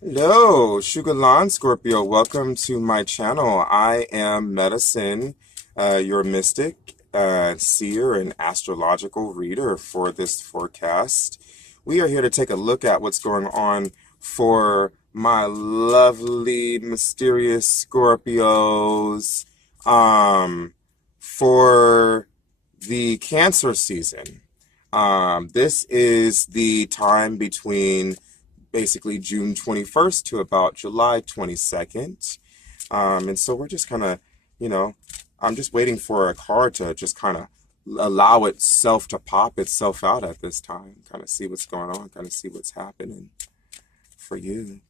Hello, Shugalan Scorpio. Welcome to my channel. I am Medicine, your mystic, seer, and astrological reader for this forecast. We are here to take a look at what's going on for my lovely, mysterious Scorpios for the Cancer season. This is the time between basically June 21st to about July 22nd. And so we're just kind of, I'm just waiting for a card to just kind of allow itself to pop itself out at this time, kind of see what's going on, kind of see what's happening for you.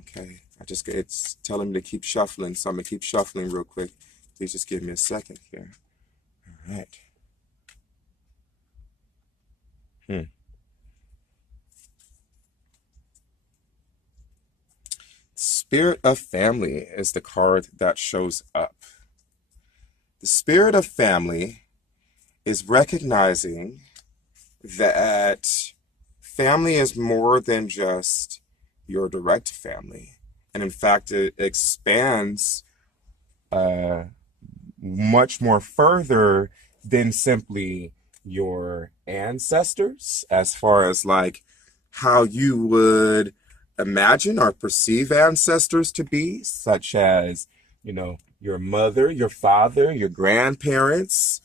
Okay, it's telling me to keep shuffling, so I'm gonna keep shuffling real quick. Please just give me a second here. All right. Spirit of Family is the card that shows up. The Spirit of Family is recognizing that family is more than just your direct family. And in fact, it expands much more further than simply your ancestors, as far as like how you would imagine or perceive ancestors to be, such as, your mother, your father, your grandparents,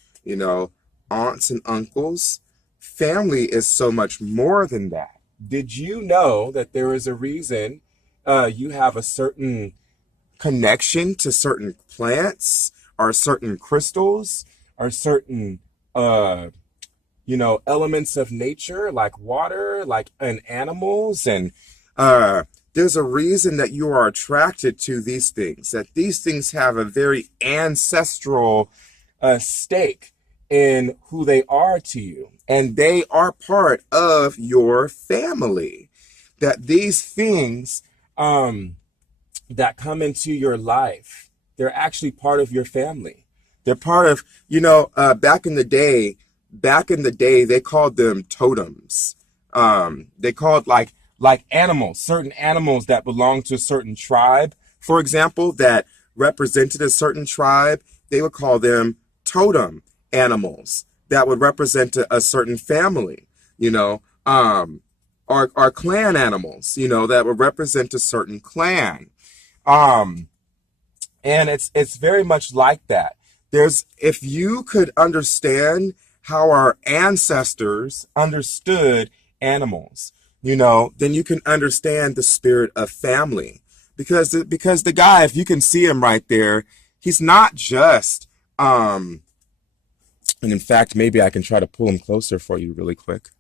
aunts and uncles. Family is so much more than that. Did you know that there is a reason you have a certain connection to certain plants or certain crystals or certain elements of nature, like water, and animals, and there's a reason that you are attracted to these things, that these things have a very ancestral stake in who they are to you, and they are part of your family. That these things that come into your life, they're actually part of your family. They're part of, back in the day, they called them totems. They called like animals, certain animals that belong to a certain tribe, for example, that represented a certain tribe. They would call them totem animals that would represent a certain family, or clan animals, that would represent a certain clan. Um, and it's very much like that. If you could understand how our ancestors understood animals, then you can understand the spirit of family. Because the guy, if you can see him right there, he's not just and in fact, maybe I can try to pull him closer for you really quick.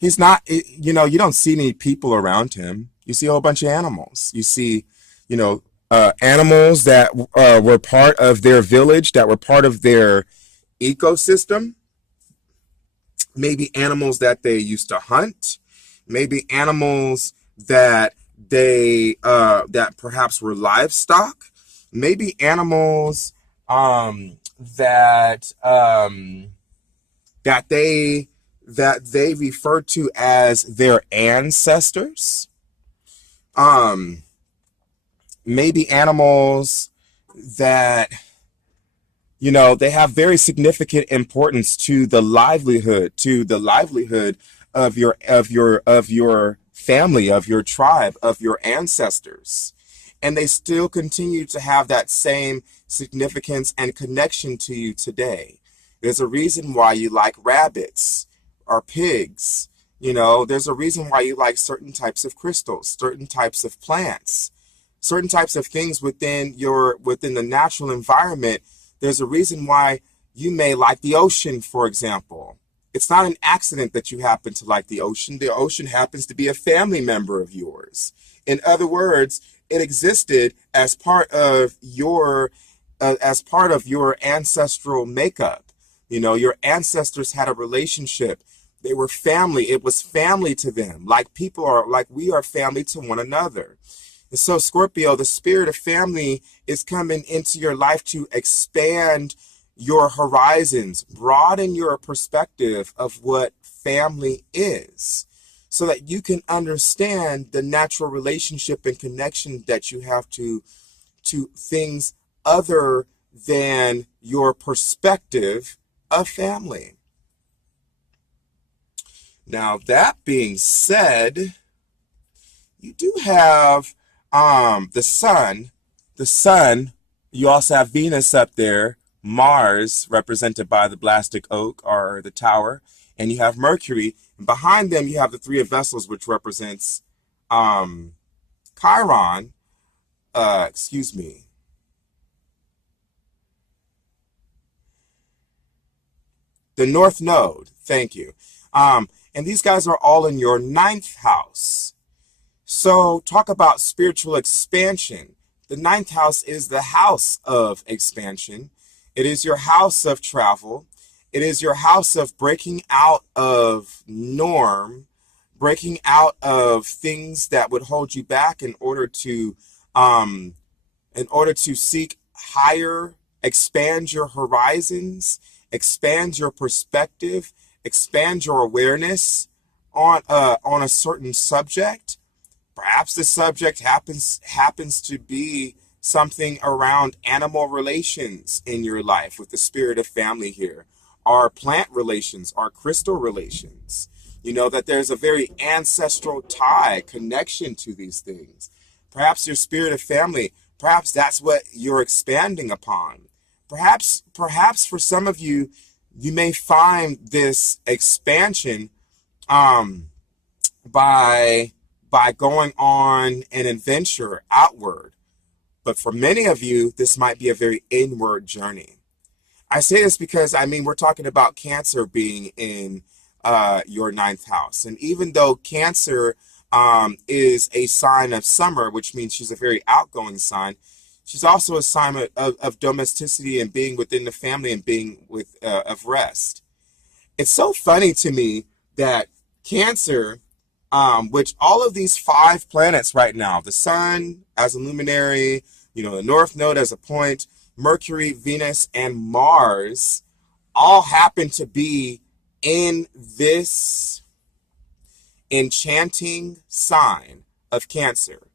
He's not, you don't see any people around him. You see a whole bunch of animals. You see, animals that were part of their village, that were part of their ecosystem. Maybe animals that they used to hunt. Maybe animals that that perhaps were livestock. Maybe animals that that they refer to as their ancestors. Maybe animals that they have very significant importance to the livelihood of your family, of your tribe, of your ancestors. And they still continue to have that same significance and connection to you today. There's a reason why you like rabbits or pigs. There's a reason why you like certain types of crystals, certain types of plants, certain types of things within the natural environment. There's a reason why you may like the ocean, for example. It's not an accident that you happen to like the ocean. The ocean happens to be a family member of yours. In other words, it existed as part of your ancestral makeup. Your ancestors had a relationship. They were family. It was family to them, like we are family to one another. And so, Scorpio, the spirit of family is coming into your life to expand your horizons, broaden your perspective of what family is. so that you can understand the natural relationship and connection that you have to things other than your perspective of family. Now, that being said, you do have the sun. The sun, you also have Venus up there, Mars, represented by the blastic oak or the tower, and you have Mercury. And behind them, you have the Three of Vessels, which represents Chiron. Excuse me. The North Node. Thank you. And these guys are all in your ninth house. So talk about spiritual expansion. The ninth house is the house of expansion. It is your house of travel. It is your house of breaking out of norm, breaking out of things that would hold you back in order to seek higher, expand your horizons, expand your perspective, expand your awareness on a certain subject. Perhaps the subject happens to be something around animal relations in your life with the spirit of family here, or plant relations, or crystal relations. You know that there's a very ancestral tie, connection to these things. Perhaps your spirit of family, perhaps that's what you're expanding upon. Perhaps for some of you, you may find this expansion by going on an adventure outward. But for many of you, this might be a very inward journey. I say this because, I mean, we're talking about Cancer being in your ninth house. And even though Cancer is a sign of summer, which means she's a very outgoing sign, she's also a sign of domesticity and being within the family and being of rest. It's so funny to me that Cancer, which all of these 5 planets right now, the sun as a luminary, you know, the North Node as a point, Mercury, Venus, and Mars all happen to be in this enchanting sign of Cancer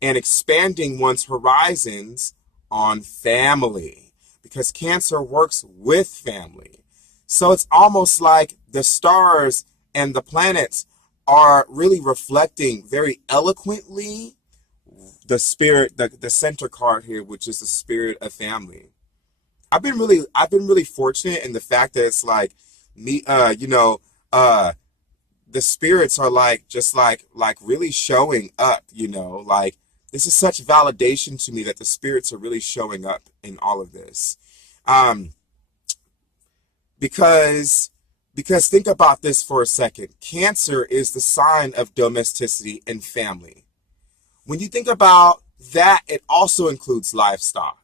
and expanding one's horizons on family, because Cancer works with family. So it's almost like the stars and the planets are really reflecting very eloquently the spirit, the center card here, which is the spirit of family. I've been really fortunate in the fact that it's like me, the spirits are like just like really showing up, you know, like this is such validation to me that the spirits are really showing up in all of this. Because think about this for a second. Cancer is the sign of domesticity and family. When you think about that, it also includes livestock.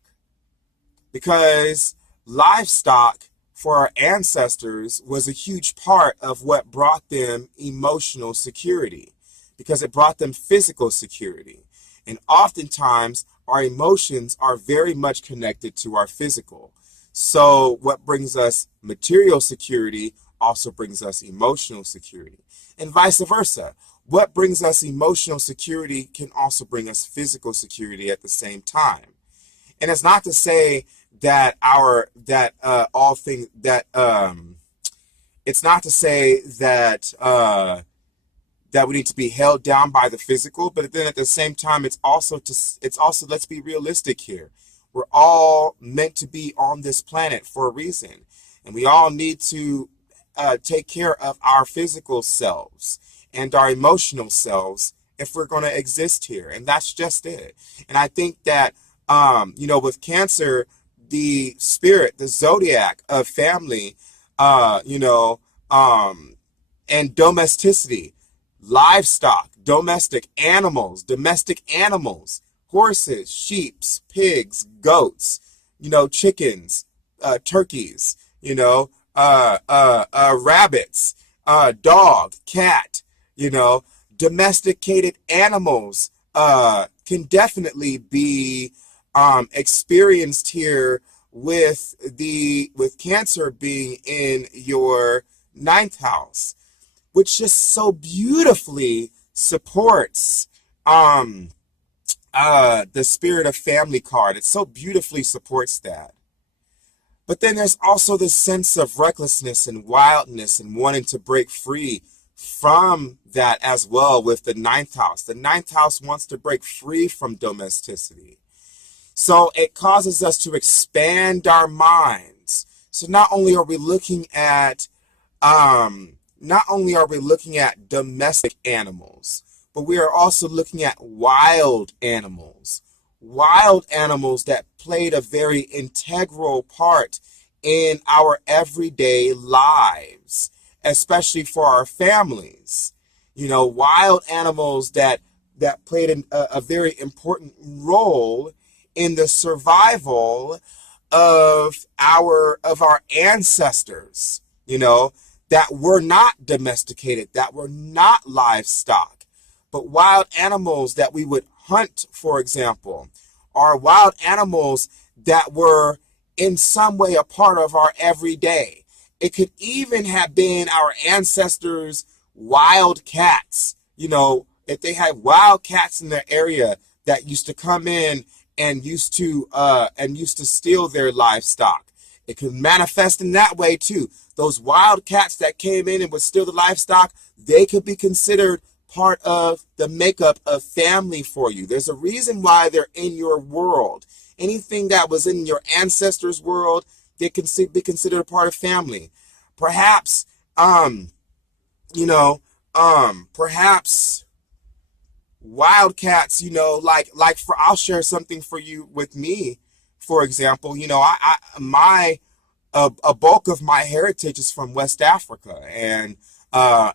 Because livestock for our ancestors was a huge part of what brought them emotional security, because it brought them physical security. And oftentimes, our emotions are very much connected to our physical. So what brings us material security also brings us emotional security, and vice versa. What brings us emotional security can also bring us physical security at the same time. And it's not to say that it's not to say that that we need to be held down by the physical, but then at the same time, it's also let's be realistic here. We're all meant to be on this planet for a reason, and we all need to take care of our physical selves and our emotional selves if we're going to exist here. And that's just it. And I think that, with Cancer, the spirit, the zodiac of family, and domesticity, livestock, domestic animals, horses, sheep, pigs, goats, chickens, turkeys, rabbits, dog, cat, domesticated animals can definitely be experienced here with Cancer being in your ninth house, which just so beautifully supports the spirit of family card. It so beautifully supports that. But then there's also this sense of recklessness and wildness and wanting to break free from that as well with the ninth house. The ninth house wants to break free from domesticity. So it causes us to expand our minds. So not only are we looking at domestic animals, but we are also looking at wild animals. Wild animals that played a very integral part in our everyday lives, especially for our families. You know, wild animals that played a very important role in the survival of our ancestors, you know, that were not domesticated, that were not livestock, but wild animals that we would hunt, for example, are wild animals that were in some way a part of our everyday. It could even have been our ancestors' wild cats. You know, if they had wild cats in their area that used to come in and used to steal their livestock. It could manifest in that way too. Those wild cats that came in and would steal the livestock, they could be considered part of the makeup of family for you. There's a reason why they're in your world. Anything that was in your ancestors' world, they can be considered a part of family. Perhaps, perhaps wildcats, you know, I'll share something for you with me. For example, you know, a bulk of my heritage is from West Africa, and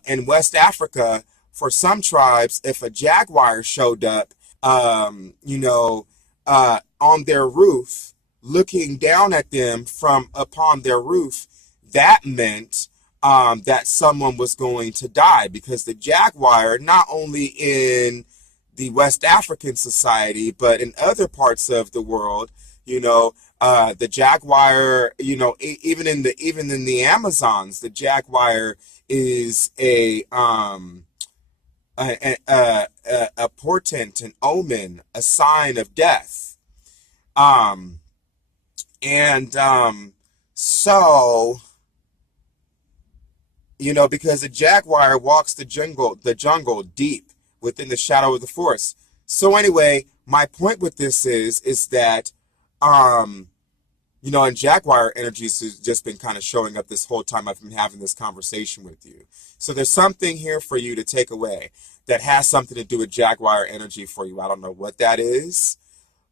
in West Africa, for some tribes, if a jaguar showed up, on their roof, looking down at them from upon their roof, that meant that someone was going to die, because the jaguar, not only in the West African society, but in other parts of the world, you know, the jaguar, you know, even in the Amazons, the jaguar is a portent, an omen, a sign of death. So, you know, because the jaguar walks the jungle deep within the shadow of the forest. So anyway, my point with this is that, you know, and jaguar energies has just been kind of showing up this whole time I've been having this conversation with you. So there's something here for you to take away that has something to do with jaguar energy for you. I don't know what that is,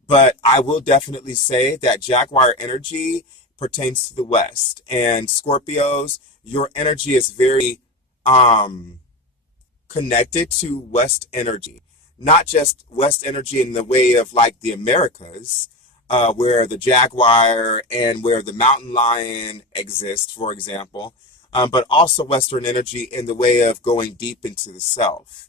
but I will definitely say that jaguar energy pertains to the West. And Scorpios, your energy is very connected to West energy. Not just West energy in the way of like the Americas, where the jaguar and where the mountain lion exist, for example, but also Western energy in the way of going deep into the self.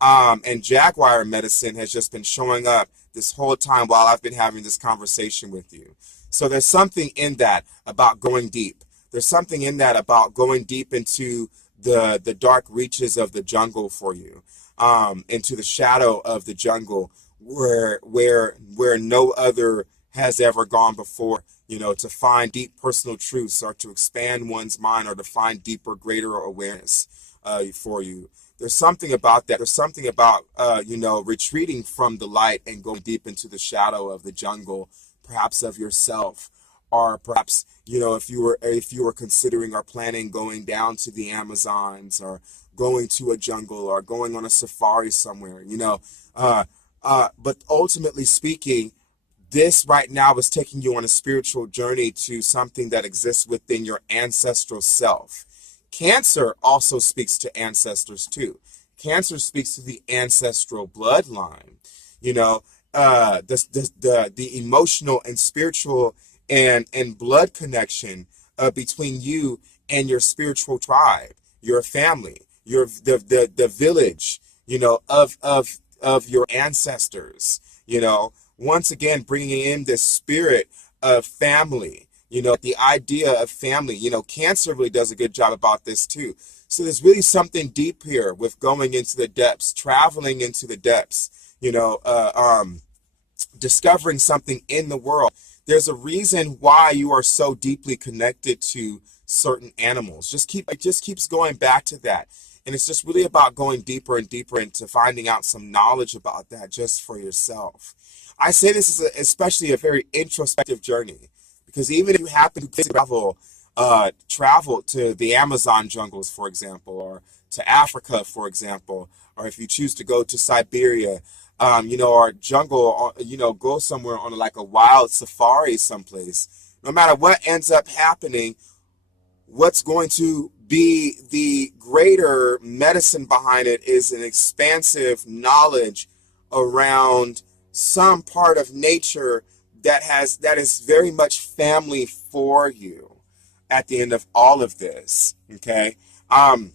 And jaguar medicine has just been showing up this whole time while I've been having this conversation with you. So there's something in that about going deep. There's something in that about going deep into the dark reaches of the jungle for you, into the shadow of the jungle where no other has ever gone before, you know, to find deep personal truths or to expand one's mind or to find deeper, greater awareness for you. There's something about that. There's something about, retreating from the light and going deep into the shadow of the jungle, perhaps of yourself, or perhaps, you know, if you were considering or planning going down to the Amazons or going to a jungle or going on a safari somewhere, you know, but ultimately speaking, this right now is taking you on a spiritual journey to something that exists within your ancestral self. Cancer also speaks to ancestors too. Cancer speaks to the ancestral bloodline. You know, the emotional and spiritual and blood connection between you and your spiritual tribe, your family, the village, you know, of your ancestors. You know, once again bringing in this spirit of family. You know, the idea of family, you know, Cancer really does a good job about this too. So there's really something deep here with going into the depths, traveling into the depths, discovering something in the world. There's a reason why you are so deeply connected to certain animals. It just keeps going back to that. And it's just really about going deeper and deeper into finding out some knowledge about that just for yourself. I say this is especially a very introspective journey, because even if you happen to travel to the Amazon jungles, for example, or to Africa, for example, or if you choose to go to Siberia, or jungle, go somewhere on like a wild safari someplace, no matter what ends up happening, what's going to be the greater medicine behind it is an expansive knowledge around some part of nature that is very much family for you at the end of all of this. Okay. And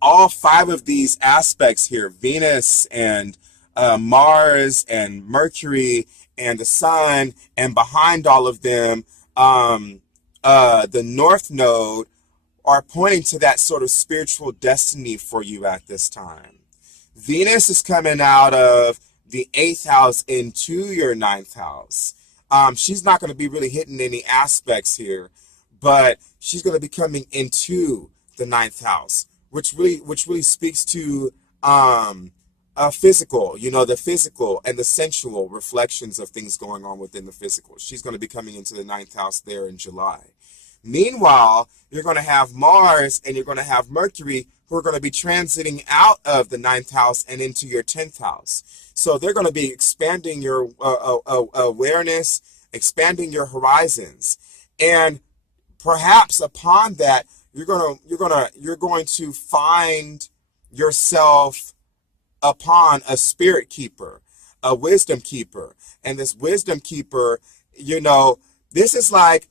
all 5 of these aspects here, Venus and Mars and Mercury and the Sun, and behind all of them, the North Node, are pointing to that sort of spiritual destiny for you at this time. Venus is coming out of the 8th house into your 9th house. She's not going to be really hitting any aspects here, but she's going to be coming into the 9th house, which really speaks to physical, the physical and the sensual reflections of things going on within the physical. She's going to be coming into the 9th house there in July. Meanwhile, you're going to have Mars and you're going to have Mercury, who are going to be transiting out of the 9th house and into your 10th house. So they're going to be expanding your awareness, expanding your horizons. And perhaps upon that, you're going to find yourself upon a spirit keeper, a wisdom keeper. And this wisdom keeper, this is like,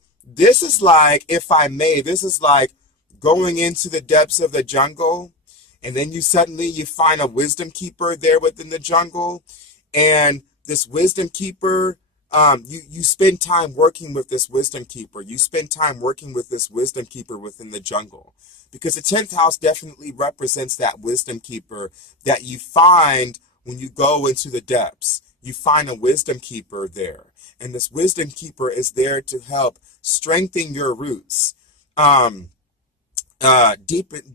if I may, this is like going into the depths of the jungle, and then you find a wisdom keeper there within the jungle, and this wisdom keeper, you spend time working with this wisdom keeper. You spend time working with this wisdom keeper within the jungle, because the 10th house definitely represents that wisdom keeper that you find when you go into the depths. You find a wisdom keeper there, and this wisdom keeper is there to help strengthen your roots,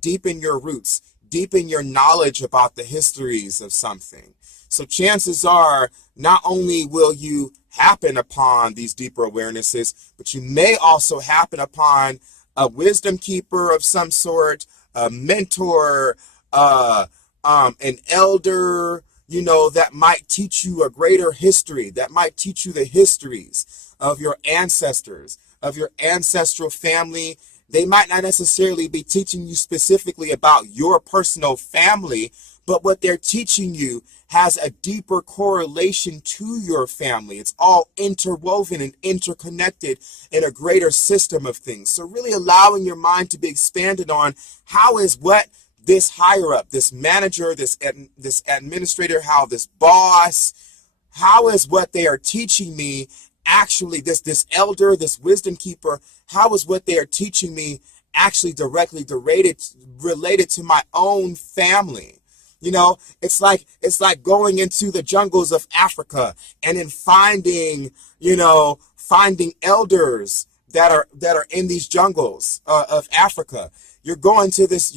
deepen your roots, deepen your knowledge about the histories of something. So chances are, not only will you happen upon these deeper awarenesses, but you may also happen upon a wisdom keeper of some sort, a mentor, an elder, that might teach you a greater history, that might teach you the histories of your ancestors, of your ancestral family. They might not necessarily be teaching you specifically about your personal family, but what they're teaching you has a deeper correlation to your family. It's all interwoven and interconnected in a greater system of things. So really allowing your mind to be expanded on how is what this higher up, this manager, this administrator, how this boss, how is what they are teaching me actually, this elder, this wisdom keeper, how is what they are teaching me actually directly related to my own family? It's like going into the jungles of Africa and then finding elders that are in these jungles of Africa. You're going to this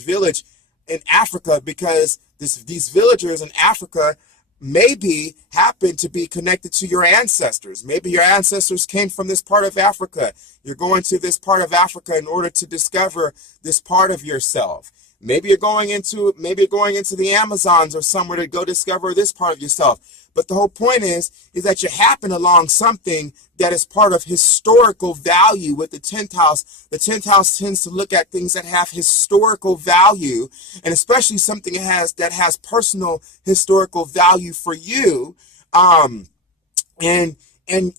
village in Africa because these villagers in Africa maybe happen to be connected to your ancestors. Maybe your ancestors came from this part of Africa. You're going to this part of Africa in order to discover this part of yourself. Maybe you're going into the Amazons or somewhere to go discover this part of yourself. But the whole point is that you happen along something that is part of historical value with the 10th house. The 10th house tends to look at things that have historical value, and especially something that has personal historical value for you. And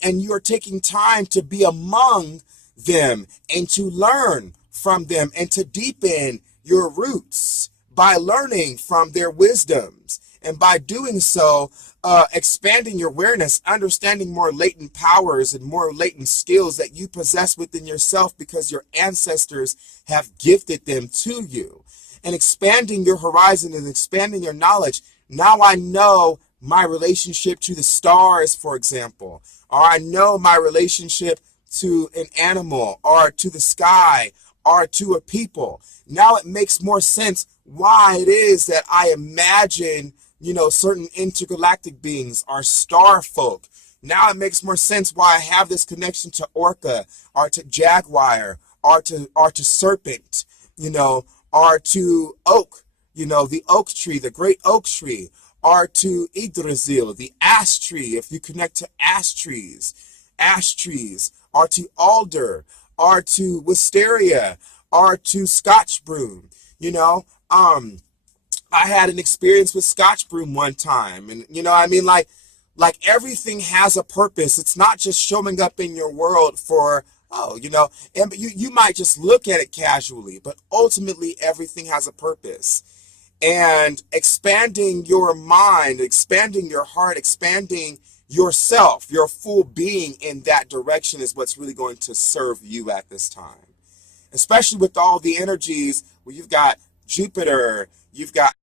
you're taking time to be among them and to learn from them and to deepen your roots by learning from their wisdoms. And by doing so, expanding your awareness, understanding more latent powers and more latent skills that you possess within yourself because your ancestors have gifted them to you, and expanding your horizon and expanding your knowledge. Now I know my relationship to the stars, for example, or I know my relationship to an animal or to the sky or to a people. Now it makes more sense why it is that I imagine, certain intergalactic beings are star folk. Now it makes more sense why I have this connection to orca or to jaguar or to serpent, or to oak, the oak tree, the great oak tree, or to Yggdrasil, the ash tree, if you connect to ash trees, or to alder, or to wisteria, or to Scotch broom, I had an experience with Scotch broom one time, and like everything has a purpose. It's not just showing up in your world for and you might just look at it casually, but ultimately everything has a purpose. And expanding your mind, expanding your heart, expanding yourself, your full being in that direction is what's really going to serve you at this time. Especially with all the energies where you've got Jupiter, you've got